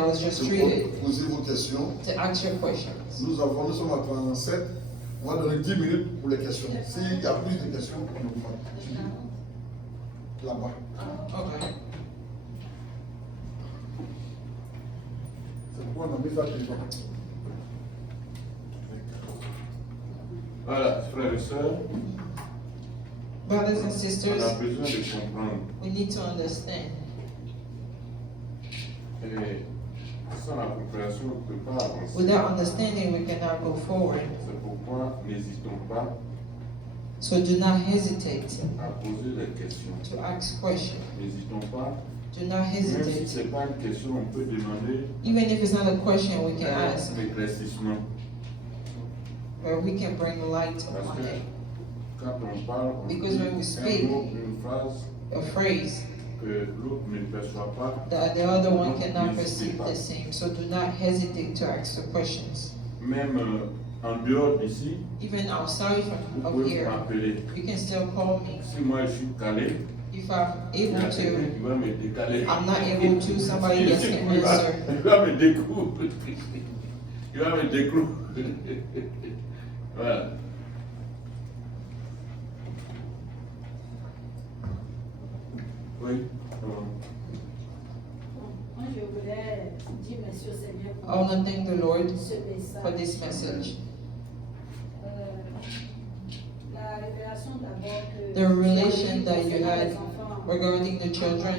that was just treated, Posez vos questions. to ask your questions. Nous sommes à 37. On va donner 10 minutes pour les questions. S'il y a plus de questions, on augmente. Là-bas. Okay. C'est pourquoi on a mis ça devant. Voilà, frères et sœurs, Brothers and on sisters, a besoin de comprendre. we need to understand. Et sans la compréhension, on ne peut pas avancer. Without understanding, we cannot go forward. C'est pourquoi n'hésitons pas So do not hesitate à poser des questions. to ask questions. N'hésitons pas, Do not même si ce hesitate. n'est pas une question, on peut demander Even if it's not a question, we can ask, un éclaircissement. or we can bring light Parce on que it. quand on parle, on Because when we dit speak, un mot, une phrase A phrase que l'autre ne perçoit pas. that the other one Donc, cannot n'hésitez perceive pas. the same. So do not hesitate to ask the questions. Même en dehors d'ici, Even outside vous of pouvez here, m'appeler. you can still call me. Si moi je suis calé, If I'm il y a able quelqu'un to, qui va me décaler. I'm not able to, somebody else can answer. Il va me découvrir. Il va me découvrir. Voilà. Oui. Moi, je voulais dire merci au Seigneur I want pour to thank the Lord ce message. for this message. La révélation d'abord que The revelation that you concernant had les enfants regarding the children,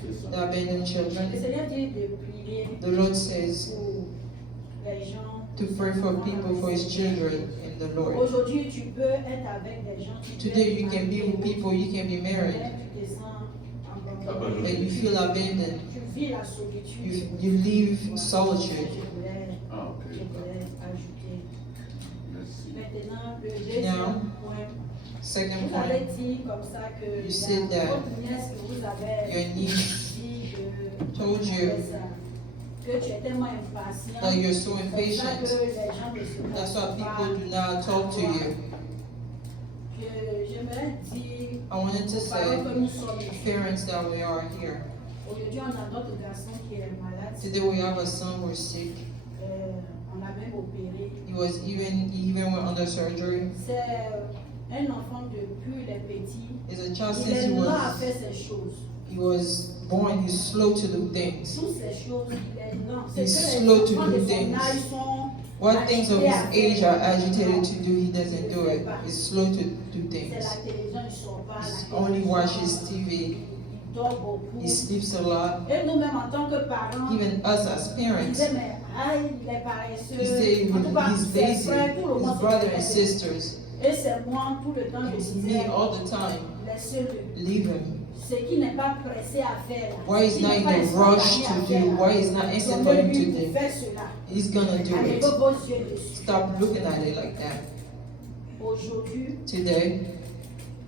C'est the ça. abandoned Le children, Seigneur dit de prier the Lord says pour les gens. to pray for people, for His children in the Lord. Aujourd'hui, tu peux être avec des gens qui Today you can be with people, you can be married, tu te sens Abandonné. but you feel abandoned. tu vis la solitude. You live solitude. Ah, ok. Je voulais ajouter. Merci. Maintenant, le deuxième point. Second Vous point, avez dit comme ça que You said that votre nièce que vous avez your niece dit told you que tu es tellement impatient. that you're so C'est ça impatient. que les gens ne se That's why comprennent people pas. do not talk to you. J'aimerais dire I wanted to aux parents que say, nous sommes ici. parents, that we are here. Aujourd'hui, on a notre garçon qui est malade. Today we have a son who's sick. On l'a même opéré. He even went under surgery. C'est un enfant depuis les petits. He's a child Il since est lent à faire ces choses. he was born. He's slow to do things. Toutes ces choses, il est lent. He's C'est que slow les to enfants do de son things. âge sont What things of his age are agitated to do, he doesn't do it. He's slow to do C'est things. la télévision, il sort pas. He La only télévision, watches TV. Il dort beaucoup. He sleeps a lot. Et nous-mêmes, en tant que parents, Even us as il parents, disait, mais aïe, il est paresseux. he say En tout cas, he's ses lazy. frères, tout le His monde se brother and plaignait. sisters, Et c'est moi, tout le temps, je it's me disais, all the time. laissez-le. Leave him. Ce qui n'est pas pressé à faire. Why Ce is qui not n'est in pas a rush instantané à to faire. do? Why is not instant for him to Donnez-lui do? pour faire cela. He's gonna do Allez, it. vos yeux dessus. Stop looking at it like that. Aujourd'hui, Today,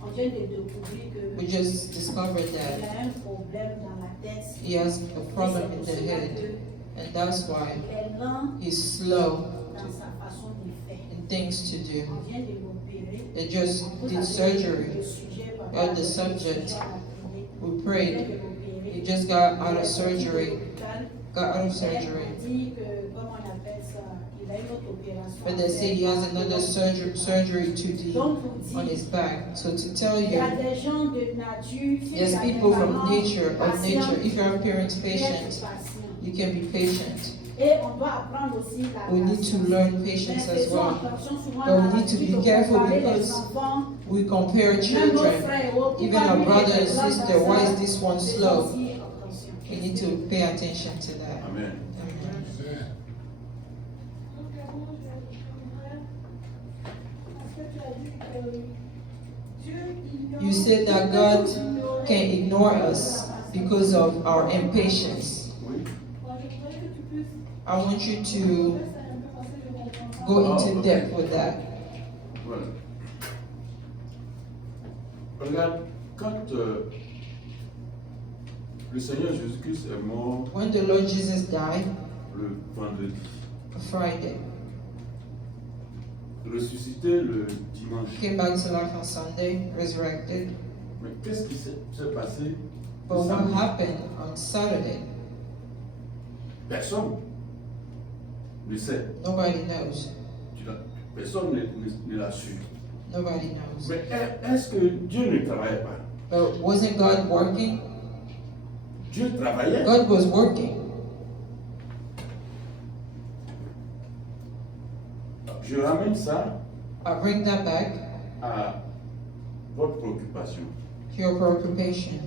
on vient de découvrir que we just discovered il that a un problème dans la tête. he has a Et problem in c'est the pour cela head, que and that's why il est lent he's slow dans sa façon de faire. in things to do. On vient de l'opérer. They just Vous did avez surgery. le sujet, papa, Got the le subject. sujet à la télé. We On vient prayed. de l'opérer. He just got out of Il est surgery. sorti de l'hôpital. Got out of Et surgery. on dit que, comment on appelle ça, il a une autre opération. But they say he has another surgery to do Donc, pour on dire, his back. So to tell il y a you, des gens de nature, si yes, tu as des people from parents nature, of nature. patients, If you're a parent être patient, patient. you can be patient. Et on doit apprendre aussi la We need to patience. learn Mais patience as faisons well. attention souvent But we dans la need to vie be de careful comparer les because enfants, We compare même nos children, frères et autres. even Pourquoi our lui, brother il est and lent dans sister. ça? Why is this one Faisons slow? aussi attention. You need to pay attention to that. Amen. Amen. You said that God can ignore us because of our impatience. Oui. I want you to go into depth with that. Voilà. Regarde, quand le Seigneur Jésus-Christ est mort When the Lord Jesus died, le vendredi, Friday, ressuscité le dimanche, came back to life on Sunday, resurrected. mais qu'est-ce qui s'est passé But le what samedi? happened on Saturday? Personne ne sait. Nobody knows. Personne ne l'a su. Nobody knows. Mais est-ce que Dieu ne travaillait pas? But wasn't God working? Dieu travaillait. God was working. Je ramène ça I bring that back à votre préoccupation. to your preoccupation.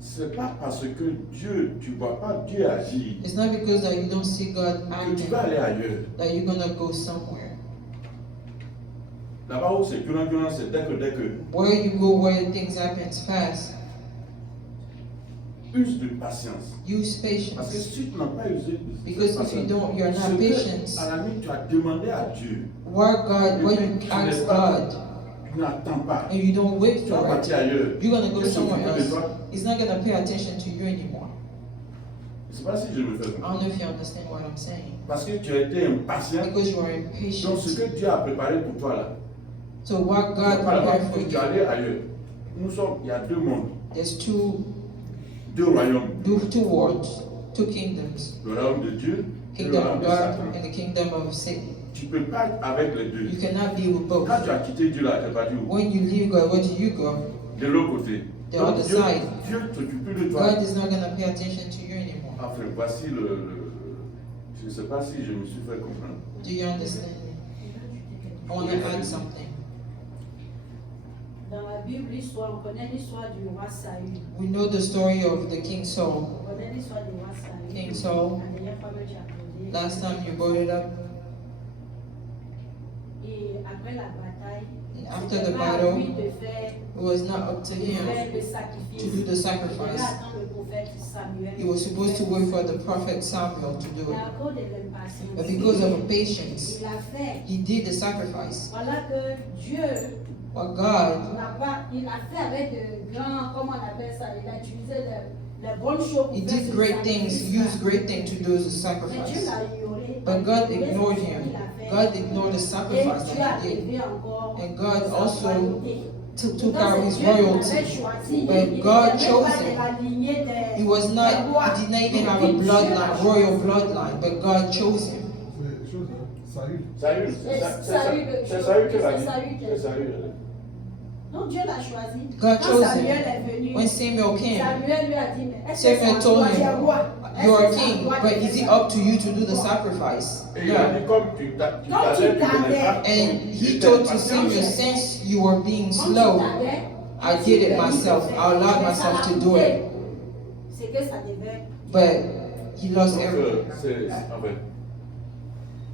C'est pas parce que Dieu, tu vois pas Dieu agir, It's not because that you don't see God que tu acting vas aller ailleurs. that you're gonna go somewhere. Là-bas où c'est curant, c'est dès que Where you go, where things happen fast, use de patience. use Parce que patience. si tu n'as pas usé de Because if you don't, you're not patient. à la limite, tu as demandé à Dieu, Where you ask God tu n'attends pas. and you don't wait Tu vas for it, partir ailleurs. you're gonna go Dieu somewhere s'occupe de else. toi. He's not gonna pay attention to you anymore. Je ne sais pas si je me fais I comprendre. don't know if you understand what I'm saying. Parce que tu as été impatient. Because you are Donc ce impatient. que Dieu a préparé pour toi là, So what tu vas God pas là-bas, prepared for tu es you, allé ailleurs. Il y a deux mondes, there's two royaumes. worlds, two kingdoms. Le royaume de Dieu et le Kingdom royaume of de God Satan. and the kingdom of Satan. Tu ne peux pas être avec les deux. You cannot be with both. Quand tu as quitté Dieu là, tu es parti où? When you leave God, where do you go? De l'autre côté. The Donc, other Dieu side. Dieu ne s'occupe plus de toi. God is not going to pay attention to you anymore. Enfin, voici je ne sais pas si je me suis fait comprendre. Do you understand? I want to add something. Dans la Bible, l'histoire, on connaît l'histoire du roi Saül. We know the story of the King Saul. On connaît l'histoire du roi Saül. King Saul. La dernière fois que tu as posé. Last time you brought it up, Et après la bataille, after c'était the pas à battle, lui de faire, it was not up to de him faire le to sacrifice. do the Il devait sacrifice. attendre le prophète Samuel. He was supposed to wait for the prophet Samuel to do Mais it. à cause de l'impatience, But because of patience, il a fait. he did the sacrifice. Voilà que Dieu But God, il a fait avec de grands, comment on appelle ça, il a utilisé les bonnes choses pour he faire did ce great things, sacrifice. used great things to do the Mais Dieu sacrifice. l'a ignoré. But God Il a fait ignored ce him. qu'il a fait. God ignored the Et sacrifice Dieu that a he did. élevé encore And God sa also royauté. took Donc, out c'est his Dieu qui l'avait royalty. choisi. But Il God n'était chose pas de him. la lignée des He was des not, rois. he did not even have Mais a Dieu bloodline, l'a royal choisi. bloodline, but God chose him. C'est chose, Saül. Saül, C'est c'est Saül qui l'a dit. c'est Saül qui l'a C'est Saül. Non, Dieu l'a choisi. God Quand chose Samuel him. est venu, When Samuel came, Samuel lui a dit, mais est-ce que Samuel c'est told toi qui es him, roi? you are Est-ce que c'est king, toi but qui is es it roi? up to you to do the sacrifice? Et il a dit No. comme tu t'avais, tu connais pas. And he told to Samuel, since you were being Quand tu slow, t'avais, I did it myself. I allowed myself to do it. c'est que ça devait. But he lost Donc, everything. c'est en fait.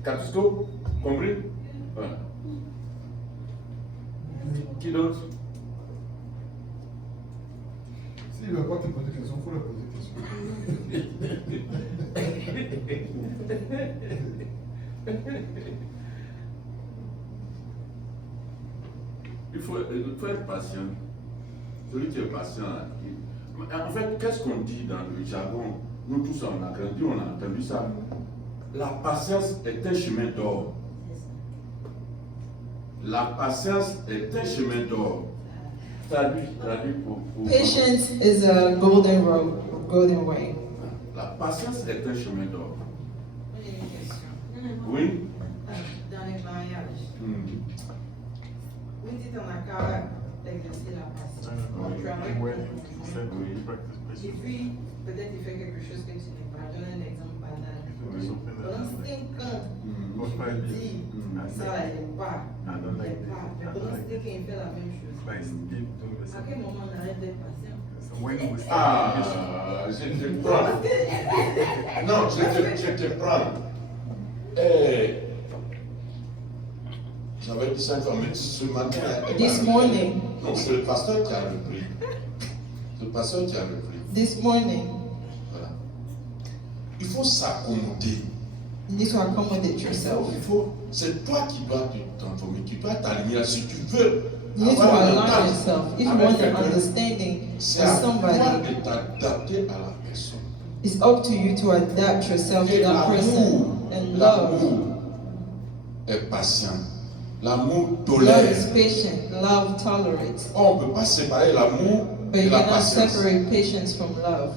Capisco? Compris? Ouais. Qui d'autre? S'il ne veut pas te poser des questions, il faut lui poser des questions. Il faut être patient. Celui qui est patient, en fait, qu'est-ce qu'on dit dans le jargon? Nous tous, on a grandi, on a entendu ça. La patience est un chemin d'or. La patience est un chemin d'or. Traduit pour. Patience is a golden road, golden way. La patience est un chemin d'or. J'ai une question. Oui? Dans les mariages, vous dites on a qu'à exercer la patience. On travaille pour et puis, peut-être il fait quelque chose que tu n'aimes pas. Je donne un exemple banal. Pendant 5 ans, il dit, ça là, il n'aime pas. Il n'aime pas. Mais pendant 5 ans, il fait la même chose. À quel moment on arrête d'être patient? Ah, je te prends. Non, je te prends. J'avais dit ça mais ce matin. This morning, Non, c'est le pasteur qui a repris. C'est le pasteur qui a repris. this morning, Voilà. Il faut s'accommoder. you need to accommodate yourself. C'est toi qui dois te transformer, tu dois t'aligner. Si tu veux You need to avoir un align entente yourself. If you avec want an quelqu'un, understanding c'est with à toi somebody, de t'adapter à la personne. it's up to you to adapt yourself to Et that person. And love. l'amour est patient. L'amour Love tolère. is patient. Love tolerates. On ne peut pas séparer l'amour But de you la cannot patience. separate patience from love.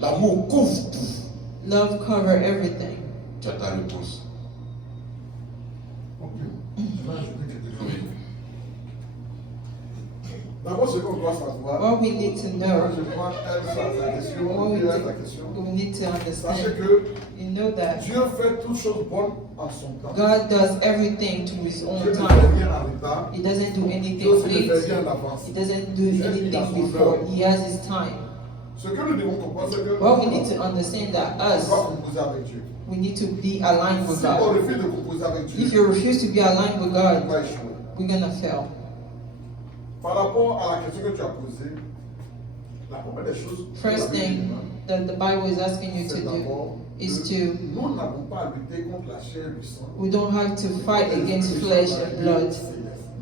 L'amour couvre tout. Love covers everything. Tu as ta réponse. Ok. Là, je dis quelque chose. Oui. D'abord, ce qu'on doit savoir, What we need to moi, know, je crois elle sa question, what we, il a ta question. we need to Sachez understand, que you know that Dieu fait toutes choses bonnes en son temps. God does everything to His Dieu own ne fait time. rien en retard. He doesn't do Dieu anything aussi ne fait late. rien en avance. He doesn't do anything before. He has His time. Ce que nous devons comprendre, c'est que What we need to understand that on us, doit composer avec Dieu. we need to be aligned with Si on God. refuse de composer avec Dieu, If you refuse to be aligned with on God, va échouer. we're gonna fail. Par rapport à la question que tu as posée, la première des choses, First thing that the Bible is asking you to c'est do d'abord is que to, nous n'avons pas à lutter contre la chair du sang. we don't have to fight against flesh and blood,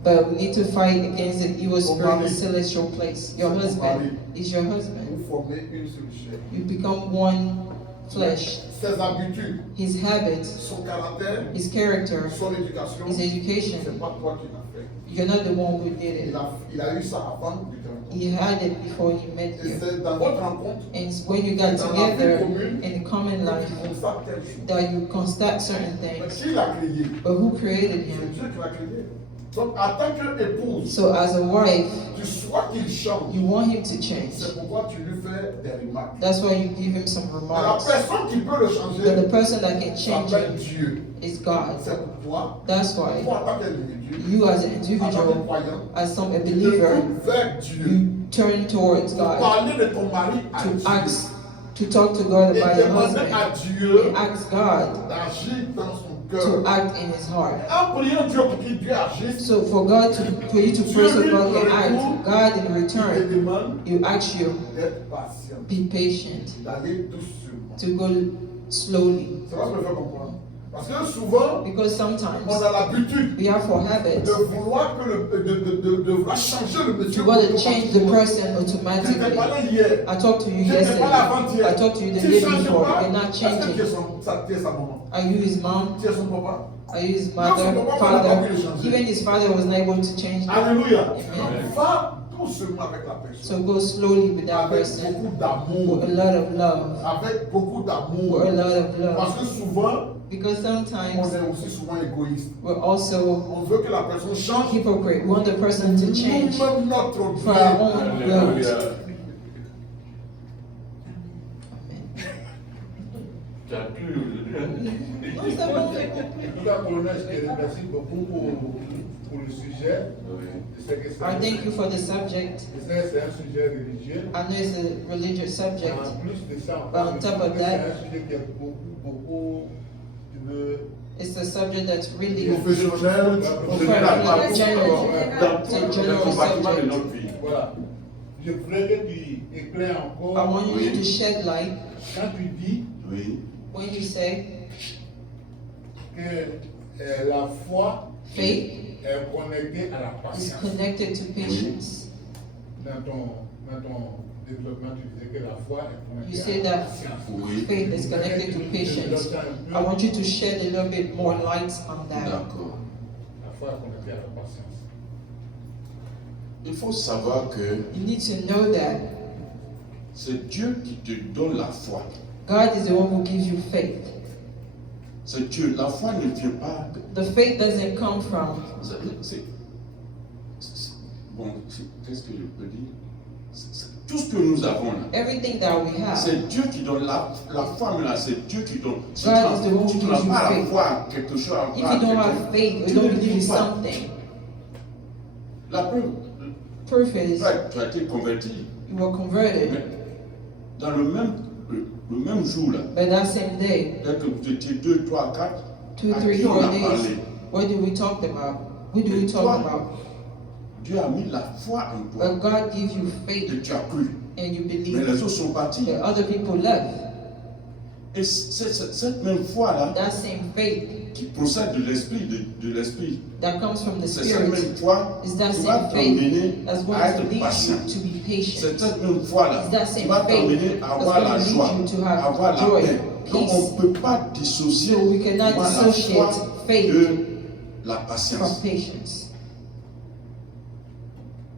but we need to fight against the evil spirit in the celestial place. Your husband is your husband. Vous formez une seule chair. You become one flesh. Ses habitudes, His habits, son caractère, his character, son éducation, his education, c'est pas toi qui l'as fait. you're not the one who did it. Il a eu ça avant de te rencontrer. He had it before he met Et you. c'est dans votre rencontre, And when you got dans la vie together commune, in the common life, tu constates telle chose. that you constate certain Mais things. qui l'a créé? But who created C'est him? Dieu qui l'a créé. Donc, en tant qu'épouse, So as a wife, tu souhaites qu'il change. you want him to change. C'est pourquoi tu lui fais des remarques. That's why you give him some Mais la remarks. personne qui peut le But changer the person that can change s'appelle him Dieu. is God. C'est pour toi, That's why toi en tant qu'individu, you as an en tant que individual, croyant, as a tu te believer, tournes vers Dieu you turn towards pour God parler de ton mari à to Dieu. ask, to talk to God Et about your demander husband, à Dieu and ask God d'agir dans son to cœur. act in his heart. En priant Dieu pour qu'il Dieu agisse, So for you to first of all can act, God in il te return, demande you ask you, d'être patient, be patient, d'aller doucement. to go slowly. Ça va se faire comprendre. Parce que souvent, Because on sometimes a l'habitude we have for habits de vouloir de vouloir changer le monsieur. to want to change the person Je t'ai automatically. parlé hier. I talked to you Je t'ai parlé avant-hier. yesterday. I talked to you the Tu day changes before. pas. You're not Est-ce que tu es changing. tu es sa maman? Are you his mom? Tu es son papa? Are you his Non, son mother, papa n'a pas father? pu le changer. Even his father was not able to change him. Alléluia. Amen. Donc, va doucement avec la personne. So go slowly with that Avec person beaucoup d'amour. with a lot of love. Avec beaucoup d'amour. With a lot of Parce love. que souvent, Because on sometimes est aussi souvent égoïste. we're also On veut que la personne change. hypocrite. We want the person to change Nous-mêmes notre for our bien. own good. Alléluia. Tu as pu aujourd'hui. Non, c'est bon. En tout cas, colonel, je te remercie beaucoup pour le sujet. Oui. Je sais que I thank you for the subject. je sais que c'est un sujet religieux. I know it's a religious subject. En plus de ça, But on top of c'est that, un sujet qui est beaucoup de it's a subject that's really Professionnel. like general. Dans It's a tous les general compartiments de subject. notre vie. Voilà. Je voudrais que tu éclaires I encore want you to shed light quand tu dis Oui. when you say que la foi faith est connectée à la is patience. connected to patience. Dans ton développement, tu disais que la foi est You connectée say à la that patience. Oui. faith is connected to patience. I want you to shed a little bit more light on that. D'accord. La foi est connectée à la patience. Il faut savoir que You need to know that c'est Dieu qui te donne la foi. God is the one who gives you faith. C'est Dieu. La foi ne vient pas. The faith doesn't come from, Bon, qu'est-ce que je peux dire? Tout ce que nous avons là, everything that we have. c'est Dieu qui donne la foi, mais là, c'est Dieu qui donne. Si God is the one tu who n'as gives you pas la faith. foi à quelque chose, à If you don't quelqu'un, have faith, you tu don't ne believe in vis pas. something. La preuve, Proof is tu as été converti, you were converted, mais dans le même jour là, but that same day, dès que vous étiez 2, 3, 4, 2, à 3, qui on 4 a days, parlé? what do we talk about? Who do we talk about? Dieu a mis la foi en toi But God gives you et faith tu as cru. and you Mais believe. les autres sont partis. The other people left. Et c'est cette même foi-là That same faith qui procède de l'esprit, de l'esprit. that comes from the C'est cette même Spirit foi is that qui va same faith t'emmener that's going à to être lead patient. you to be C'est patient. cette même foi-là It's that qui same va t'emmener faith à that's avoir la going to joie, lead you to à have avoir la joy, paix. Donc on peace. ne peut pas dissocier So we cannot la dissociate foi faith de la from patience. patience.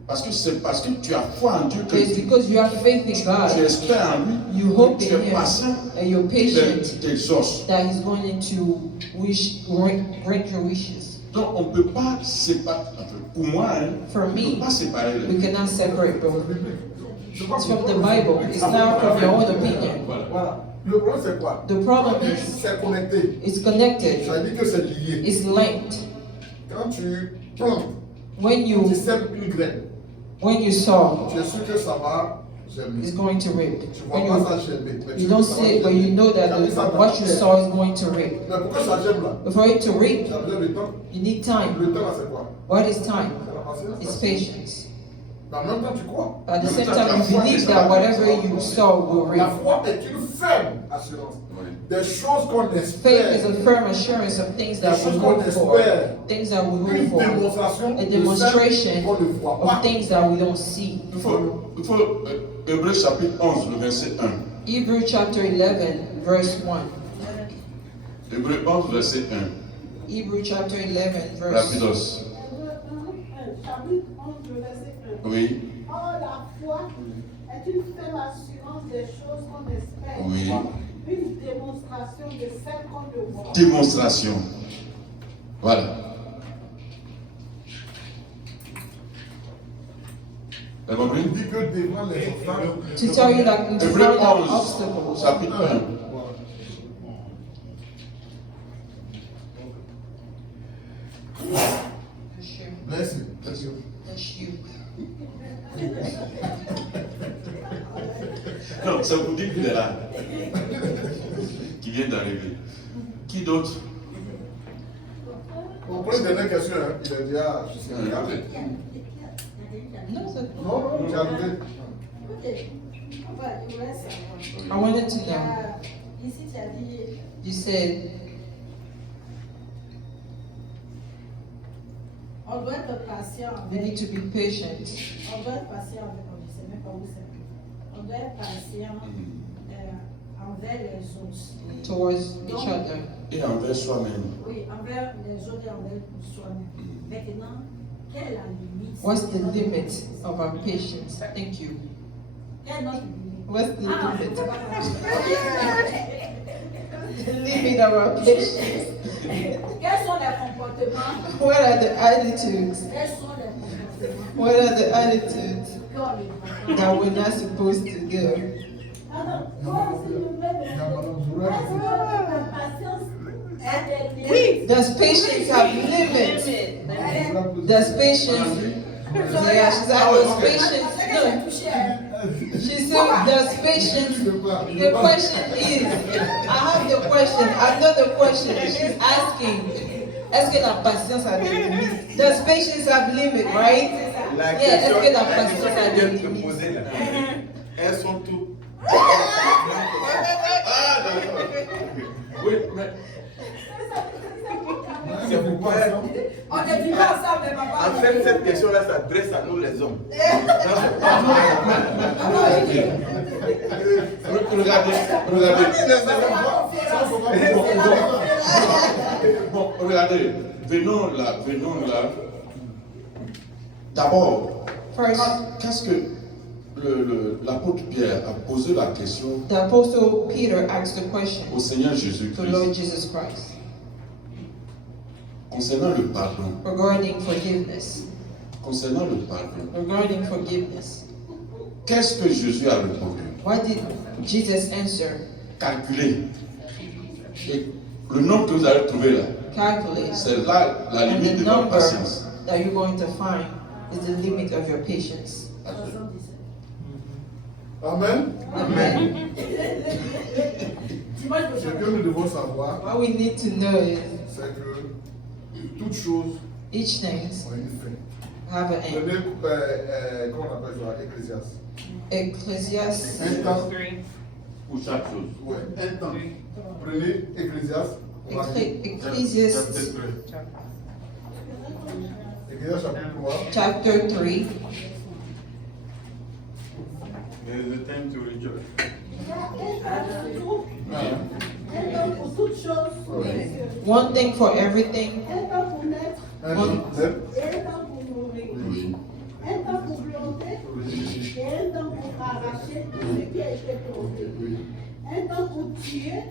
Parce que c'est parce que tu as foi en Dieu que It's because you have faith in tu God, espères en lui, you hope tu in es Him, patient, and you're patient il t'exauce. that He's going to grant your wishes. Donc on ne peut pas séparer, pour moi, For on ne me, peut pas séparer les we deux. cannot separate both. C'est pas It's from the Bible. It's not from your own opinion. Voilà. Le problème, c'est quoi? The problem is C'est connecté. it's connected. Ça veut dire que c'est lié. It's linked. Quand tu plantes, When tu you sèmes une graine, sow, tu es sûr que ça va germer. it's going to reap. Tu vois When pas ça germer. Mais you tu don't sais que ça see it, va but you know that germer. what you sow is going to reap. Mais pourquoi ça germe là? But for it to reap, Ça veut dire le temps. you need time. Le temps là, c'est quoi? What is time? C'est la patience. It's patience. Mais en même temps, tu crois. At the same time, you believe that whatever you sow will La reap. foi est une ferme assurance. Oui. Des choses qu'on Faith is espère. a firm assurance of things Des that we choses qu'on hope for, espère. things that we Une hope for, démonstration a de demonstration celles qu'on ne voit pas. of things that we don't see. Il faut Hébreux chapitre 11, le verset 1. Hebrews chapter 11, verse 1. Hébreux 11, verset 1. Hebrews chapter 11, verse Rapidos. Chapitre 11, verset 1. Oui, Or, la foi est une ferme assurance des choses qu'on espère. oui. Une démonstration de celles qu'on ne voit. Démonstration. Voilà. T'as compris? Il dit que devant les obstacles, to tell you that in Hébreux front of 11, obstacles, chapitre 1. bless you. bless you. Non, ça vous dit qu'il est là. Qui vient d'arriver. Qui d'autre? On prend une dernière question, hein. Il a dit, ah, je sais pas. No, sir. Non, non, tu as levé. Écoutez, enfin, je voulais savoir. I wanted to know. Ici, tu as dit, You said on doit être patient we need avec. to be patient. On doit être patient avec. On ne sait même pas où c'est. On doit être patient envers les autres. Towards each other. Et envers soi-même. Oui, envers les autres et envers soi-même. Maintenant, quelle est la limite? What's the limit of our patience? Thank you. Quelle est notre limite? What's the Ah, limit? c'est pas grave. The limit of our patience. Quels sont les comportements? What are the attitudes? Quels sont les comportements What are the attitudes qu'on ne voit pas? that we're not supposed to do? Alors, comment s'il vous plaît, Il y a Madame Zoura. est-ce que la patience est des limites? Does patience have limits? Does patience? Yeah, she's like, does patience? No. She said, does patience? The question is, I have the question. I know the question. She's asking. Est-ce que la patience a des limites? Does patience have limit, right? Yeah, est-ce que la patience a des limites? Elles sont toutes. Oui, mais C'est pourquoi On est vivants ensemble, mais papa. en fait cette question-là s'adresse à nous les hommes. bon, regardez, venons là. D'abord, First, qu'est-ce que l'apôtre Pierre a posé la question the apostle Peter asked the question au Seigneur to Lord Jésus-Christ Jesus Christ concernant le pardon. regarding forgiveness. Concernant le pardon, Regarding forgiveness. qu'est-ce que Jésus a répondu? What did Jesus answer? Calculez. Et le nombre que vous allez trouver là, Calculate. c'est là la And limite the de votre number patience. that you're going to find is the limit of your patience. Amen. Amen. Ce que nous devons savoir, What we need to know is c'est que toutes choses each thing ont une fin. have an end. Prenez, comment on appelle ça, Ecclésiaste. Ecclesiastes Un temps, Pour chaque chose. ouais, un temps. Prenez Ecclésiaste. on va dire. Ecclesiastes Ecclésiaste chapitre 3. chapter 3. There is a time to rejoice. Un temps pour toutes choses, One thing for everything, un temps pour naître Un temps, One. neuf. et un temps pour mourir, Oui. un temps pour tuer,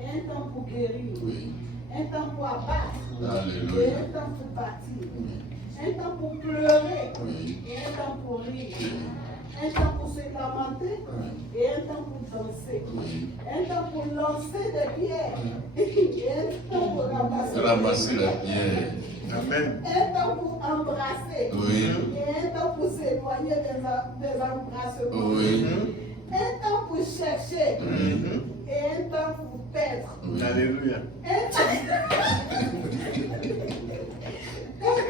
et un temps pour guérir, Oui. un temps pour abattre, et Alléluia. un temps pour bâtir, un temps pour pleurer, Oui. et un temps pour rire, un temps pour se lamenter, et un temps pour danser, un temps pour lancer des pierres, et un temps pour ramasser, Ramasser la pierre. Amen. un temps pour embrasser, Oui. et un temps pour s'éloigner des embrassements, Oui. un temps pour chercher, Oui. et un temps pour perdre. Oui. Alléluia. Un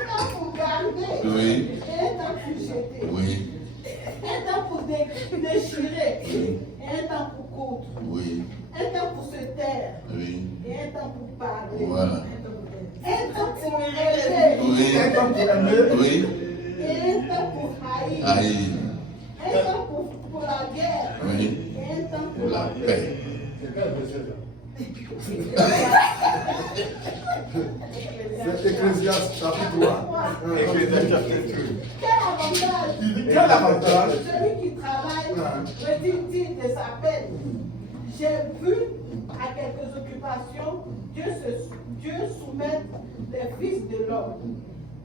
temps pour garder, Oui. et un temps pour jeter, Oui. un temps pour déchirer, Oui. et un temps pour coudre, Oui. un temps pour se taire, Oui. et un temps pour parler, Voilà. un temps pour rêver, Oui. Un temps pour aimer. Oui. et un temps pour haïr, Aïe. un temps pour la guerre, Oui. et un temps Pour la paix. C'est quel verset ça? C'est Ecclésiaste chapitre 3. Ecclésiaste chapitre 3. Quel avantage Il dit quel avantage celui qui travaille retire-t-il de sa peine? J'ai vu à quelques occupations Dieu soumettre les fils de l'homme.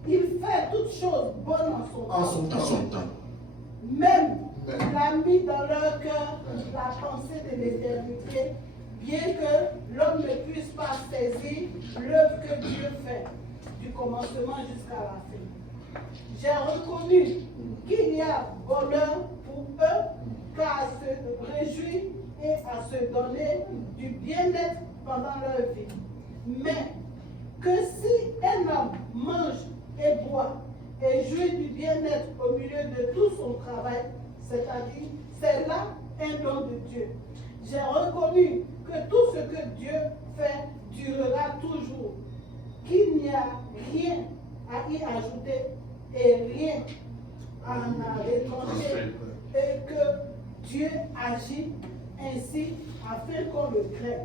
Il fait toutes choses bonnes en son en temps. son Dans temps. son temps. Même il a mis dans leur cœur la pensée de l'éternité, bien que l'homme ne puisse pas saisir l'œuvre que Dieu fait, du commencement jusqu'à la fin. J'ai reconnu qu'il y a bonheur pour eux qu'à se réjouir et à se donner du bien-être pendant leur vie. Mais que si un homme mange et boit et jouit du bien-être au milieu de tout son travail, c'est-à-dire, c'est là un don de Dieu. J'ai reconnu que tout ce que Dieu fait durera toujours, qu'il n'y a rien à y ajouter et rien à en retrancher, et que Dieu agit ainsi afin qu'on le crée.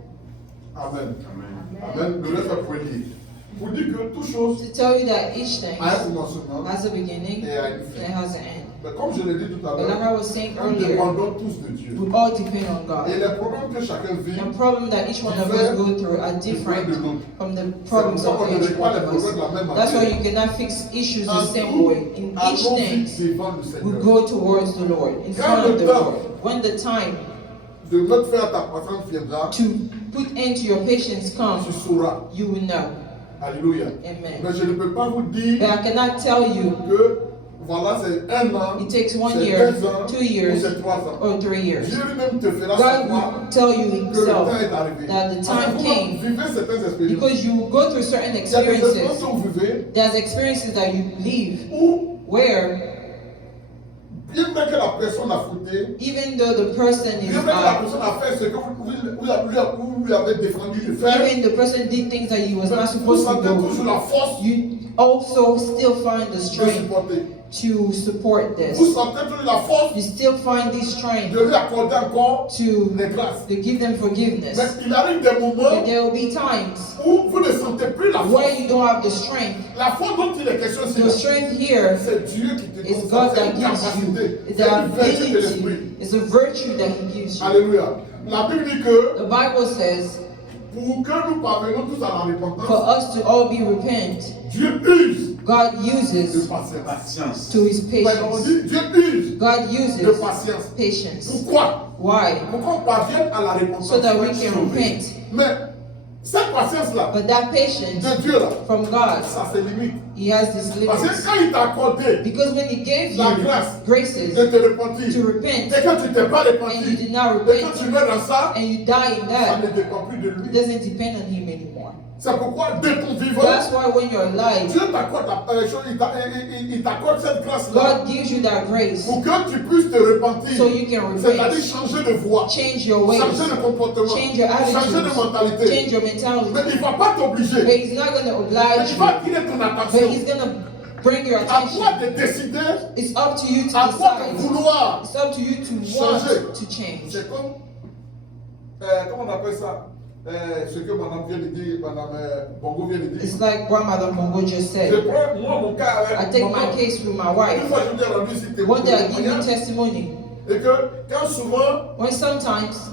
Amen. Amen. Amen. Le reste est poigné. Vous dites que toute chose To tell you that each thing a un commencement has a beginning et a une and it fin. has an end. Mais comme je l'ai dit tout à But like I l'heure, was saying nous earlier, dépendons tous de Dieu. we all depend on Et God. les problèmes que chacun vit, The problem that each one of us go through are different from the problems of each one of us. That's why you cannot fix issues the same way. In each allons thing, vite devant le we Seigneur. go towards the Lord, in front of the Lord. When the time De mettre fin à ta patience viendra, to put end to your patience tu comes, sauras. you will know. Alléluia. Amen. Mais je ne peux pas vous But dire I cannot tell you que voilà, c'est un an, it takes 1 c'est year, 2 ans, 2 ou years, c'est 3 ans. or 3 years. Dieu lui-même te fera God savoir will tell you que le himself temps est arrivé. that the Parce time que vous came, vivez certaines expériences. because you will go through certain Il y a des expériences experiences. que vous vivez There's experiences that you live où, where bien que la personne a fauté, even though the person is, bien que la personne a fait ce que vous lui avez défendu de faire, even the person did things that he was not vous supposed to sentez do, toujours la force you also still find the de strength supporter. to support Vous this. sentez toujours la force You still find the strength de lui accorder encore to les grâces. give them forgiveness. Mais il arrive des moments But there will be times où vous ne sentez plus la where force. you don't have the strength. La force dont il est question, The c'est strength here c'est Dieu qui te is donne God ça. C'est that une gives you. capacité. It's C'est the une vertu de ability. l'esprit. It's a virtue that He gives you. Alléluia. La Bible dit que The Bible says, pour que nous parvenions tous à la for repentance, us to all be repent, Dieu use God de uses patience. Patience. to His Maintenant, on patience. dit Dieu use God de uses patience. patience. Pourquoi? Why? Pour qu'on parvienne à la repentance. So that we pour être can sauvé. repent. Mais cette patience-là, But that patience de Dieu là, from God, ça se limite. He has this Parce que limits. quand il t'a accordé Because when He gave la you grâce graces de te repentir, to repent, et quand tu t'es pas and you repenti, did not et que repent, tu mets dans ça, and you die in ça that, ne dépend plus de it lui. doesn't depend on Him anymore. C'est pourquoi de ton vivant, That's why when you're alive, Dieu t'accorde il t'accorde cette grâce-là God gives you that grace pour que tu puisses te repentir. so you can C'est-à-dire repent, changer de voie, change your ways, changer de comportement, change your changer de attitudes, mentalité. change your Mais mentality. il ne va pas But t'obliger. He's not going to oblige Il va you, tirer ton but attention. He's going to bring your À toi attention. de décider, It's up to you to à toi de decide. vouloir. It's up to you to Changer. want to change. C'est comme, comment on appelle ça, ce que madame vient de dire, madame Bongo vient de dire. It's like what Madame Bongo just Je said. prends moi mon cas I avec take maman. my case with my Une wife. fois je lui ai rendu ici One day I give you témoignage. testimony. Et que quand souvent When sometimes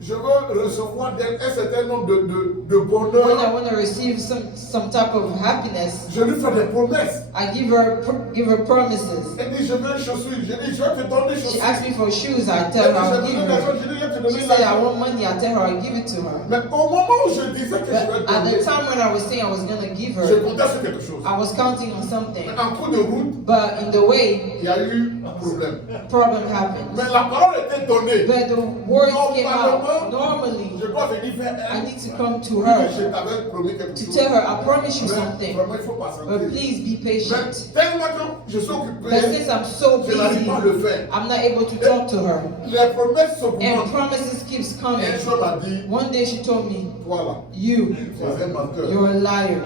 je veux recevoir d'elle un certain nombre de When I bonheur, want to receive some type of happiness, je lui fais des promesses. I give her promises. Elle dit, je veux une chaussure. Je dis, je vais te donner des She chaussures. asked me for shoes. I Elle tell her dit, I'll j'ai give besoin d'argent. her. Je dis, je vais te She donner said I l'argent. want money. I tell her I'll give it to her. Mais au moment où je disais que je vais But at the donner, time when I was saying I was gonna give je her, comptais sur quelque chose. I was counting on something. En cours de route, But in the way, il y a eu un problème. problem happened. Mais la parole était donnée. But the words came out. Normalement, Normally, je dois venir vers I elle. need to come to Je her t'avais promis quelque to chose. tell her I promise you Mais something. vraiment, il faut But patienter. please be Mais patient. tellement que je suis occupé, But since I'm so je n'arrive busy, pas à le faire. I'm not able to talk to her. Les promesses sont And pour moi. promises keeps Et coming. un jour, elle m'a dit, One day she told me, voilà, you, tu es un menteur. you're a liar.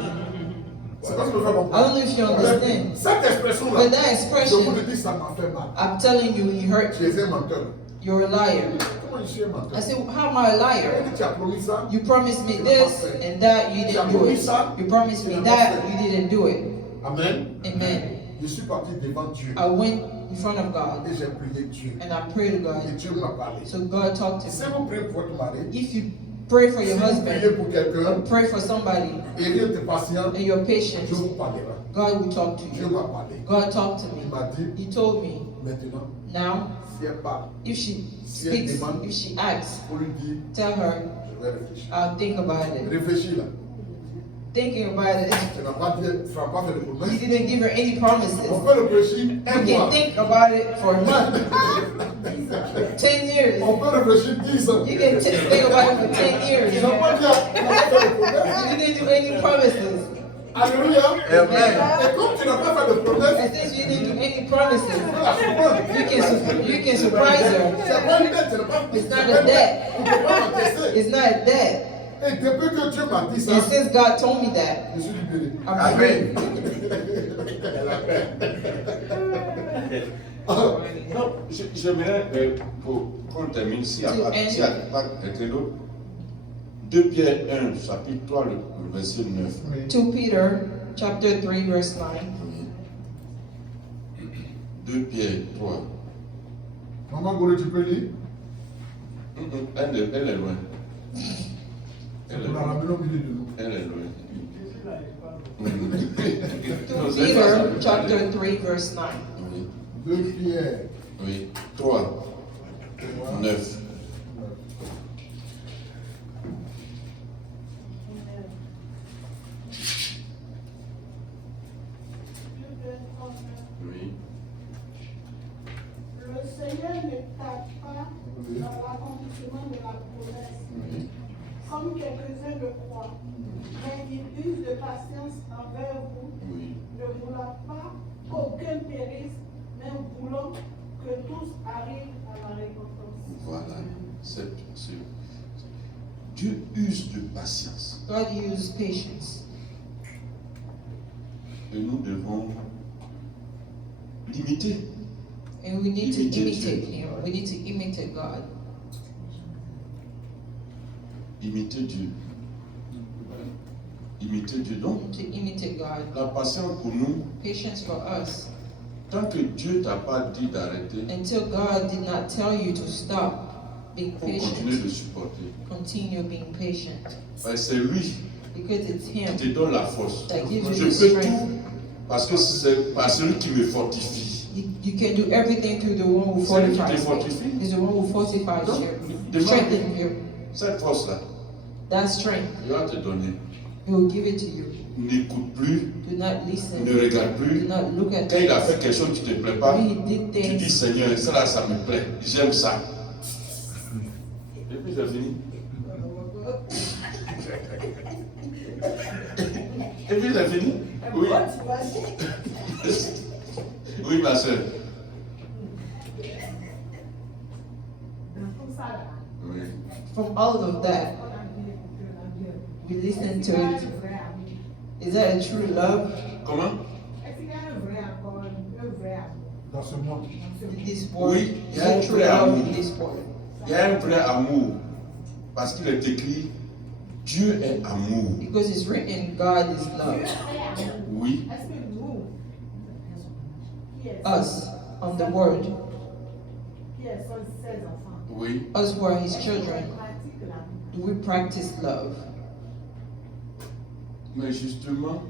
C'est pas ce que je veux I don't comprendre. know if you understand. Cette expression-là, But that je vous expression, le dis, ça m'a fait mal. I'm telling you, it hurt Tu you. es un menteur. You're a liar. Comment je suis un menteur? I said, how am I a Elle liar? dit, tu as promis ça. You promised me this and that, you didn't do it. You promised me that, you didn't do it. Amen. Amen. Je suis parti devant Dieu. I went in front of God Et j'ai prié Dieu. and I prayed to Et God. Dieu m'a parlé. So God talked Si to me. vous priez pour votre mari, If you pray for si your vous priez husband, pour quelqu'un, pray for somebody, et rien de patient, and you're patient, Dieu vous parlera. God will talk to Dieu you. m'a parlé. God talked to Il me. m'a dit, He told me, maintenant, now, si elle parle, if she speaks, if she acts, pour lui dire, tell her, je vais réfléchir. I'll think about it. Réfléchis là. Thinking about it, Tu n'as pas dit, tu n'as pas fait de he promesse. didn't give her any On promises. peut réfléchir un You mois. can think about it for a month, 10 years. On peut réfléchir 10 ans. You can think about it for 10 Tu years. n'as pas dit, tu n'as pas fait de promesse. You didn't do any promises. Alléluia. Amen. Et comme tu n'as pas fait de promesse, And since you didn't do any promises, tu peux la surprendre. you can surprise her. C'est pas une dette, tu n'as pas It's not a debt. Tu ne peux pas encaisser. It's not a debt. Et depuis que Dieu m'a dit ça, And since God told me that, je suis libéré. I'm free. Non, j'aimerais, pour qu'on termine, s'il n'y a pas quelqu'un d'autre, 2 Pierre 1, chapitre 3, le verset 9. 2 Peter chapter 3 verse 9. 2 Pierre 3. Maman Golo, tu peux lire? Elle est loin. On l'a ramené au milieu de nous. Elle est loin. 2 Peter chapter 3 verse 9. Oui, 2 Pierre. oui. 3, 9. Oui. Le Seigneur ne tarde pas dans l'accomplissement de la promesse, Oui. comme quelques-uns le croient, mais il use de patience envers vous, Oui. ne voulant pas qu'aucun périsse, mais voulant que tous arrivent à la récompense. Voilà. Dieu use de patience. God uses patience. Et nous devons l'imiter. And we need to Imitate imitate Dieu. Him. We need to imitate God. Imiter Dieu. Imiter Dieu. Donc, To imitate God. la patience pour nous, Patience for us. tant que Dieu t'a pas dit d'arrêter, Until God did not tell you to stop being il faut continuer patient. de supporter. Continue being patient. C'est lui Because it's qui Him te donne la force. that gives you Je the fais tout strength. parce que c'est par celui qui me fortifie. You can do everything through the one who C'est lui qui te fortifies you. fortifie. He's the one who fortifies Donc, you. demande Strengthens you. cette force-là. That strength, Il va te donner. He will give it to you. N'écoute plus, Do not listen. ne regarde Do plus. not look at Quand il a fait things. quelque chose qui ne te plaît pas, When He did tu dis things, Seigneur, ça là, ça me plaît. J'aime ça. Et puis c'est fini. Et puis c'est fini. Oui. Oui, ma soeur. Oui. from all of that, we listen to it. Is that a true love Comment? Dans ce monde. in this world? Oui, Is il y a that un true vrai love amour. in this world? Il y a un vrai amour. Parce qu'il est écrit, Dieu est amour. Because it's written, God is love. Oui. Us, on the word, Oui. us who are His children. Do we practice love? Mais justement,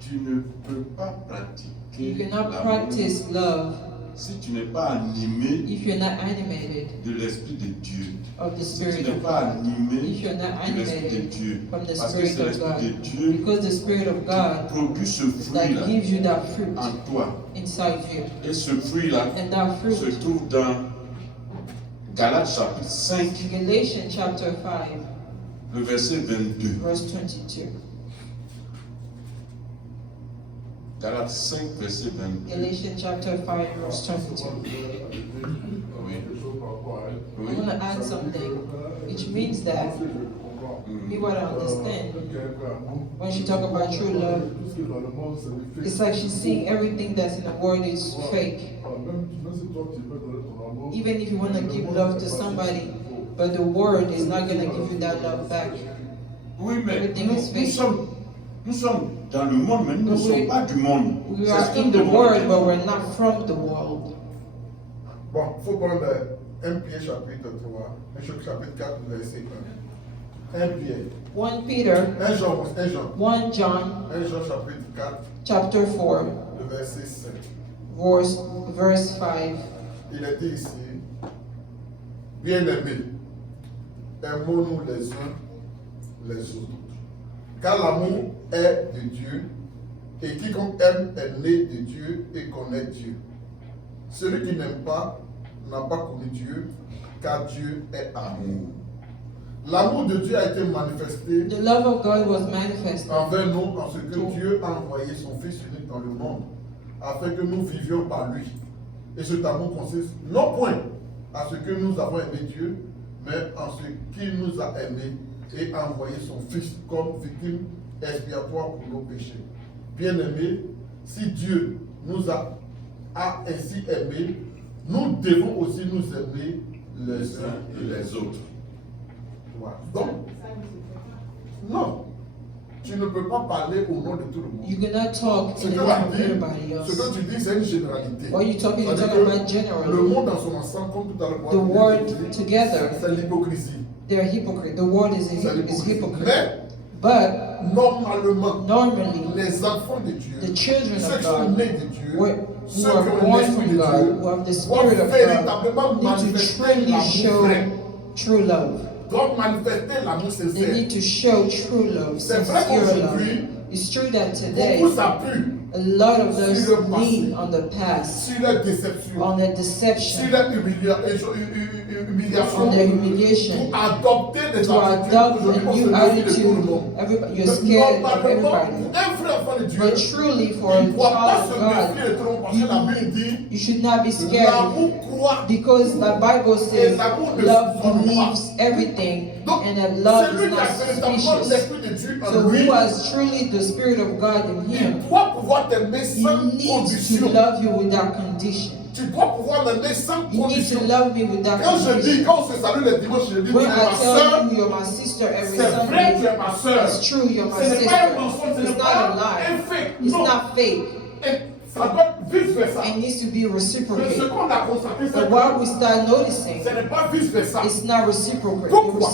tu ne peux pas pratiquer You cannot l'amour practice love si tu n'es pas animé if you're not animated de l'Esprit de Dieu. of the Si tu Spirit n'es of pas God. animé If you're not de l'Esprit de animated Dieu. from the Parce que Spirit c'est of l'Esprit de God. Dieu Because the Spirit of qui God produit ce that fruit-là gives you that fruit en toi. inside you. Et ce fruit-là And that se fruit, trouve dans Galates chapitre 5, Galatians chapter 5, le verset 22. verse 22. Galates 5, verset 22. Galatians chapter 5, verse 22. I want to add something, which means that you want to understand when she talk about true love, it's like she's seeing everything that's in the world is fake. Even if you want to give love to somebody, but the world is not going to give you that love back. Oui, mais Everything is fake. nous sommes dans le monde, mais nous ne sommes pas du monde. We C'est are ce que in nous the devons world, dire. but we're not from the world. Bon, il faut prendre 1 Pierre chapitre 3, 1 chapitre 4, verset 1. 1 Pierre. 1 Peter, 1 Jean, 1 John, 1 Jean chapitre 4, chapter 4, le verset 7. verse 5. Il est dit ici, bien-aimés, aimons-nous les uns les autres. Car l'amour est de Dieu, et quiconque aime est né de Dieu et connaît Dieu. Celui qui n'aime pas n'a pas connu Dieu, car Dieu est amour. L'amour de Dieu a été manifesté The love of God was manifested envers nous parce que Dieu a envoyé son Fils unique dans le monde, afin que nous vivions par lui. Et cet amour consiste non point à ce que nous avons aimé Dieu, mais en ce qu'il nous a aimés et a envoyé son Fils comme victime expiatoire pour nos péchés. Bien-aimés, si Dieu nous a ainsi aimés, nous devons aussi nous aimer les uns et les autres. Voilà. Donc, non, tu ne peux pas parler au nom de tout le monde. You cannot talk Ce in que, the name of everybody ce que else. tu dis, c'est une généralité. What you're talking C'est-à-dire about que le generally. monde dans son ensemble, comme tout à l'heure, The world together, c'est l'hypocrisie. they're hypocrite. The world is C'est l'hypocrisie. hypocrite. Mais, But normalement, normally, les enfants de Dieu, the children ceux of qui sont God, nés de Dieu, who ceux are qui ont born l'esprit from de God, Dieu, who have the doivent Spirit of véritablement God, need to manifester truly l'amour show vrai. true love. Doivent manifester l'amour They sincère. need to show true love, C'est vrai sincere love. qu'aujourd'hui, It's true that today, beaucoup s'appuient a lot of us sur le passé, lean on the past, sur la déception, on the sur deception, la humiliation, on the humiliation, pour adopter des to attitudes adopt aujourd'hui a on se new méfie de tout le attitude. monde. Everybody, you're scared of Normalement, everybody. pour un vrai enfant de Dieu, But truly, for a il ne doit pas child se of méfier God, de tout le monde parce que la Bible dit you should not be scared l'amour croit. because the Bible says love believes everything Donc, and that love celui is qui not a véritablement suspicious. l'esprit de Dieu So en lui, who has truly the Spirit of God in il him, doit pouvoir t'aimer he sans needs to condition. love you without condition. Tu dois pouvoir m'aimer sans You need condition. to love me without Quand je dis, condition. quand on se salue le dimanche, je dis, tu es When ma I soeur, tell you you're my sister every c'est vrai, tu Sunday, es ma soeur. it's true, you're my Ce n'est pas un sister. mensonge, ce It's n'est not pas a lie. un fake. It's Non. not fake. Et ça doit être vice versa. It needs to be Mais ce reciprocated. qu'on a constaté, c'est But what que we start noticing, ce n'est pas vice versa. it's not reciprocated. Pourquoi?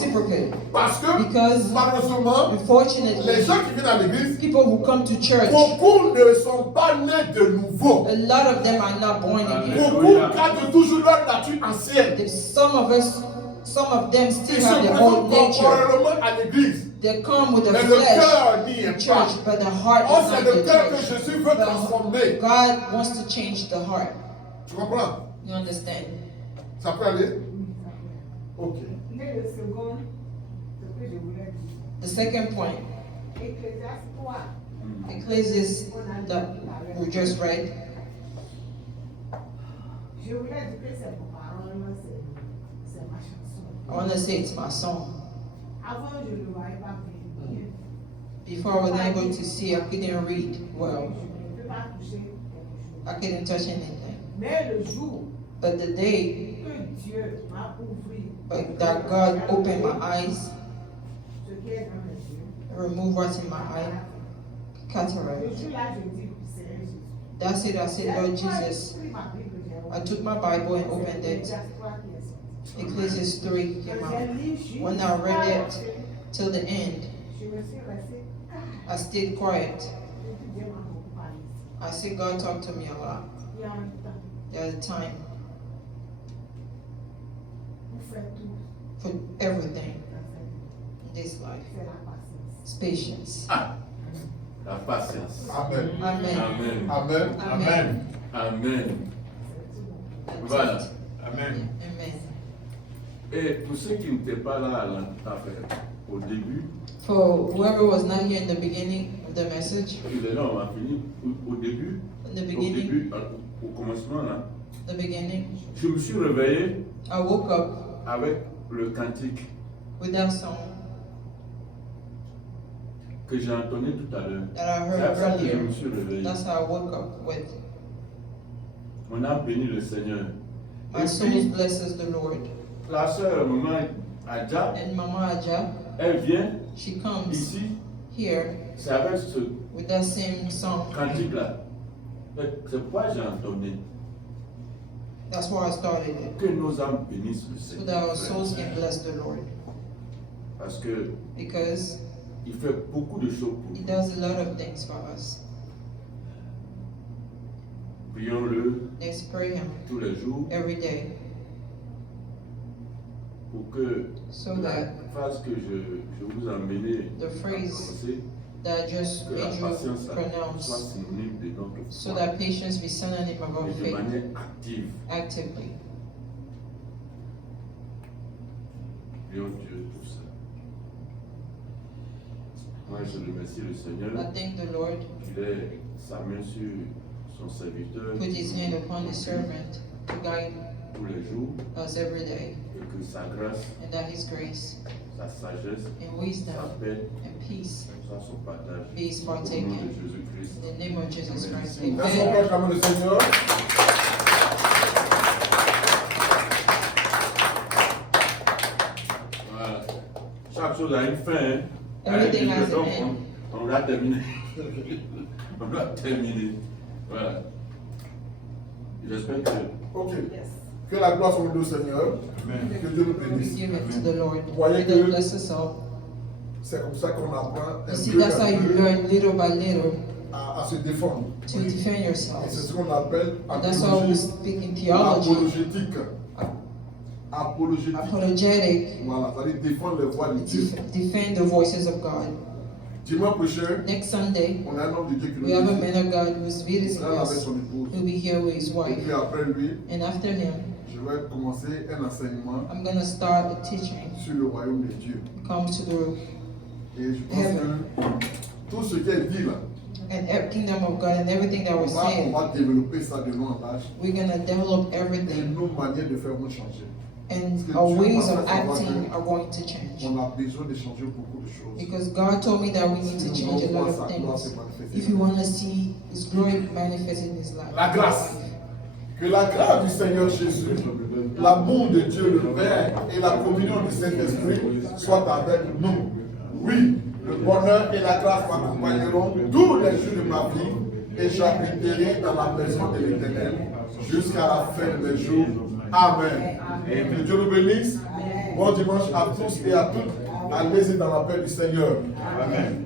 Parce que, Because malheureusement, les unfortunately, gens qui viennent à l'église, people who come to church, beaucoup ne sont pas nés de nouveau. a lot of them are not born again. Beaucoup gardent toujours leur nature ancienne. Some of them still Ils se have their old présentent nature. corporellement à l'église. They come with the Mais le flesh cœur n'y to est pas. church, but the heart Oh, is c'est not le the cœur que church. Jésus veut transformer. God wants to change the heart. Tu comprends? You understand? Ça peut aller? Ok. Mais le second, ce que je voulais dire, The second point, Ecclésiaste 3, Ecclesiastes that we just read. je voulais dire que c'est mon parole, c'est ma chanson. I want to say it's my song. Avant, je ne voyais pas bien. Before I was able to see, I couldn't read well. Je ne peux pas toucher quelque chose. I couldn't touch anything. Mais le jour But the day que Dieu m'a ouvert that God opened my eyes, ce qui est dans mes yeux, removed what's in my eye, le cataract. jour là, je dis, Seigneur Jésus. That's it. I said, Lord Jesus. I took my Bible and opened it. Ecclesiastes 3 came J'ai out. lu juste When I read it ça, till the end, je me suis restée. I stayed quiet. Dieu m'a beaucoup parlé. I see God talk to me a lot. Il y a un temps There's a time pour faire tout for everything dans sa vie. in this life. C'est la patience. It's patience. Ah, la patience. Amen. Amen. Amen. Amen. Amen. Amen. That's Voilà. it. Amen. Amen. Et pour ceux qui n'étaient pas là au début, For whoever was not here in the beginning of the message, il est là, on va finir. Au début, in the beginning, au commencement, là, the beginning, je me suis réveillé I woke up avec le cantique with that song que j'ai entonné tout à l'heure. that I C'est heard à ça que je earlier. me suis réveillé. That's how I woke up with. On a béni le Seigneur. My Et soul puis, blesses the Lord. la sœur, maman Adja, And Mama Aja, elle vient she comes ici, here c'est avec ce with that same song. cantique-là. C'est pourquoi j'ai entonné. That's why I started it. Que nos âmes bénissent le So Seigneur. that our souls can bless the Lord. Parce que Because il fait beaucoup de choses pour He nous. does a lot of things for us. Prions-le Let's pray Him tous les jours every day pour que so la that phrase que je vous ai emmené the à phrase prononcer, that I just que la made you patience soit pronounce, synonyme de notre so foi that patience be synonym of our et de faith manière active. actively. Prions Dieu pour ça. Moi, je remercie le Seigneur I thank the Lord, qu'il ait sa main sur son serviteur put His hand upon His servant to guide tous les jours us every day, et que sa grâce, and that His grace sa sagesse, and sa wisdom paix and peace soit son partage. be His Au nom de partaken. Jésus-Christ. In the name of Jesus Amen. Christ. Merci Amen. encore, acclamons le Seigneur. Voilà. Chaque chose a une fin. Hein. Everything Allez, has an donc, end. on l'a terminé. On l'a terminé. Voilà. J'espère que Ok. Yes. Que la gloire soit au Seigneur. Que Dieu nous We bénisse. give it to the Lord. Voyez May que- God bless us all. C'est comme ça qu'on apprend You un see, peu, that's how you learn little by little à se défendre. to defend Et c'est yourselves. ce qu'on appelle And that's why we apologétique. speak in theology, Apologétique. Apologétique. apologetic, Voilà, ça veut dire défendre les voix de Dieu. defend the voices of God. Dimanche prochain, Next Sunday, on a un homme de Dieu qui nous we have a visite. man of God who's visiting Là, avec us. son épouse. He'll be here with his Et wife. puis après lui, And after him, je vais commencer un enseignement I'm going to start a teaching. sur le royaume de Dieu. Comes to the Et je pense que tout ce qui est dit là, kingdom of God and everything that on we're va saying. développer ça de long en large. We're going to develop Et everything. nos manières de faire vont changer. And our ways of acting are going to change. On a besoin de changer beaucoup de choses. Because God told me that we need to change a lot of things if you want to see His glory manifest in His life. La grâce. Que la grâce du Seigneur Jésus, l'amour de Dieu le Père et la communion du Saint-Esprit soient avec nous. Oui, le bonheur et la grâce m'accompagneront tous les jours de ma vie et j'habiterai dans la maison de l'Éternel jusqu'à la fin des jours. Amen. Que Dieu nous bénisse. Bon dimanche à tous et à toutes. Allez-y dans la paix du Seigneur. Amen.